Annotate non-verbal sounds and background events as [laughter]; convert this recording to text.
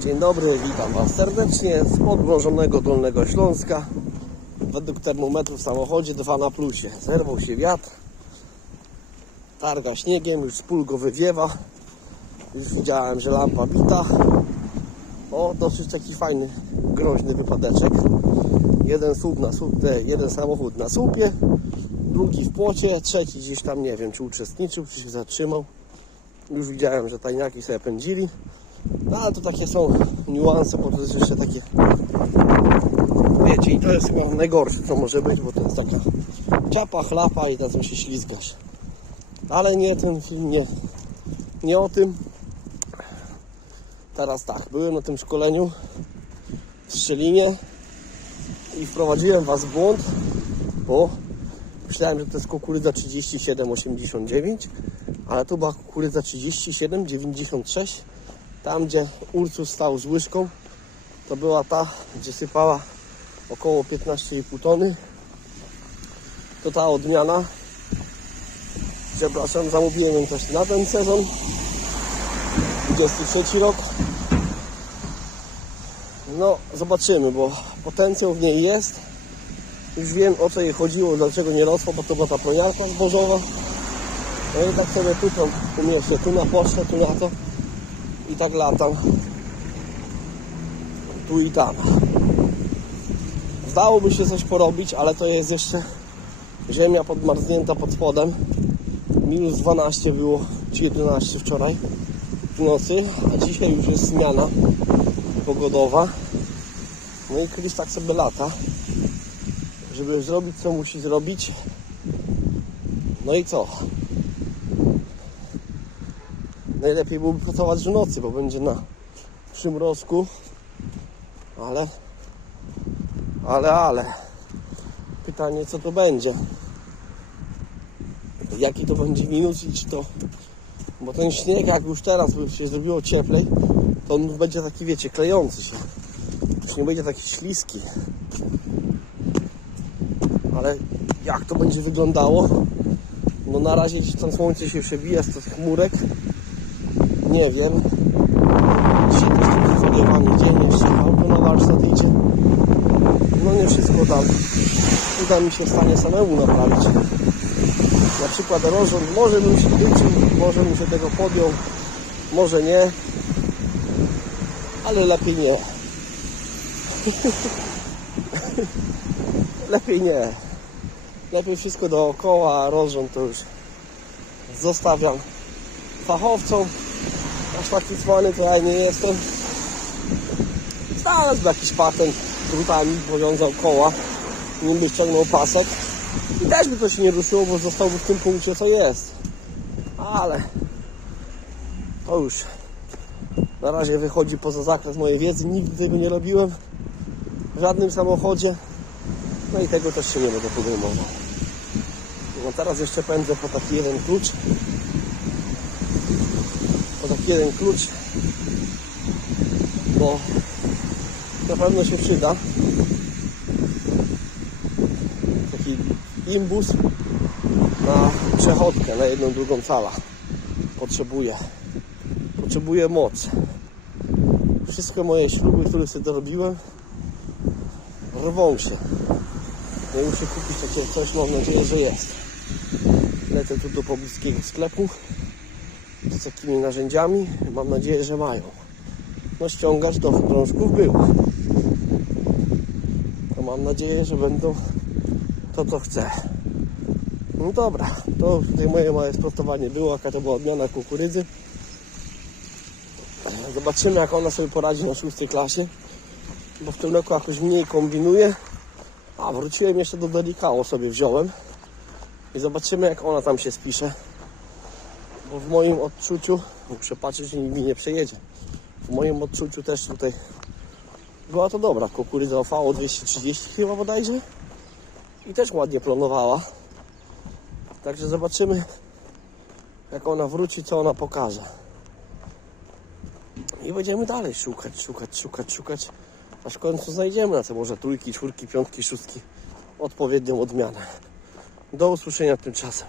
Dzień dobry, witam Was serdecznie z podmrożonego Dolnego Śląska. Według termometru w samochodzie 2 na plusie. Zerwał się wiatr, targa śniegiem, już z pól go wywiewa. Już widziałem, że lampa bita. O, dosyć taki fajny, groźny wypadeczek. Jeden słup na słupie, jeden samochód na słupie, drugi w płocie, trzeci gdzieś tam, nie wiem, czy uczestniczył, czy się zatrzymał. Już widziałem, że tajniaki sobie pędzili. No ale to takie są niuanse, bo to jest jeszcze takie wiecie i to jest chyba najgorsze co może być, bo to jest taka ciapa, chlapa i teraz się ślizgasz. Ale nie, ten film nie, nie o tym. Teraz tak, byłem na tym szkoleniu w Szczelinie i wprowadziłem Was w błąd, bo myślałem, że to jest kukurydza 37,89, ale to była kukurydza 37,96 tam, gdzie Ursus stał z łyżką, to była ta, gdzie sypała około 15,5 tony. To ta odmiana. Przepraszam, zamówiłem ją też na ten sezon. 23 rok. No, zobaczymy, bo potencjał w niej jest. Już wiem o co jej chodziło, dlaczego nie rosła, bo to była ta ploniarka zbożowa. No i tak sobie tu tam umieszczę, tu na pocztę, tu na to i tak latam tu i tam. Zdałoby się coś porobić, ale to jest jeszcze ziemia podmarznięta pod spodem. Minus 12 było czy 11 wczoraj w nocy, a dzisiaj już jest zmiana pogodowa. No i Chris tak sobie lata żeby zrobić co musi zrobić. No i co najlepiej byłoby pracować w nocy, bo będzie na przymrozku. Ale, ale, ale. Pytanie, co to będzie? Jaki to będzie minus i czy to... Bo ten śnieg, jak już teraz by się zrobiło cieplej, to on będzie taki, wiecie, klejący się. Już nie będzie taki śliski. Ale jak to będzie wyglądało? No na razie tam słońce się przebija z tych chmurek nie wiem. Dzisiaj też taki zoriowany dzień, jeszcze warsztat idzie. No nie wszystko tam uda mi się w stanie samemu naprawić. Na przykład rozrząd może bym się wyczył, może bym się tego podjął, może nie. Ale lepiej nie. [laughs] lepiej nie. Lepiej wszystko dookoła, a rozrząd to już zostawiam fachowcom cwany to ja nie jestem. Znalazł jakiś patent drutami, powiązał koła, nim by ściągnął pasek. I też by to się nie ruszyło, bo zostałby w tym punkcie co jest. Ale to już na razie wychodzi poza zakres mojej wiedzy. Nigdy tego nie robiłem w żadnym samochodzie. No i tego też się nie będę podejmował. No teraz jeszcze pędzę po taki jeden klucz jeden klucz, bo na pewno się przyda. Taki imbus na przechodkę, na jedną, drugą cala. Potrzebuję. Potrzebuję moc. Wszystkie moje śruby, które sobie dorobiłem, rwą się. Ja muszę kupić takie coś, mam nadzieję, że jest. Lecę tu do pobliskiego sklepu z takimi narzędziami. Mam nadzieję, że mają. No ściągacz do wyprążków był. To mam nadzieję, że będą to, co chcę. No dobra, to tutaj moje małe sprostowanie było, jaka to była odmiana kukurydzy. Zobaczymy, jak ona sobie poradzi na szóstej klasie, bo w tym roku jakoś mniej kombinuję. A, wróciłem jeszcze do Delikao sobie wziąłem i zobaczymy, jak ona tam się spisze bo w moim odczuciu, muszę patrzeć, że mi nie przejedzie. W moim odczuciu też tutaj była to dobra kukurydza OVO 230 chyba bodajże i też ładnie planowała. Także zobaczymy jak ona wróci, co ona pokaże. I będziemy dalej szukać, szukać, szukać, szukać, aż w końcu znajdziemy na co może trójki, czwórki, piątki, szóstki odpowiednią odmianę. Do usłyszenia tymczasem.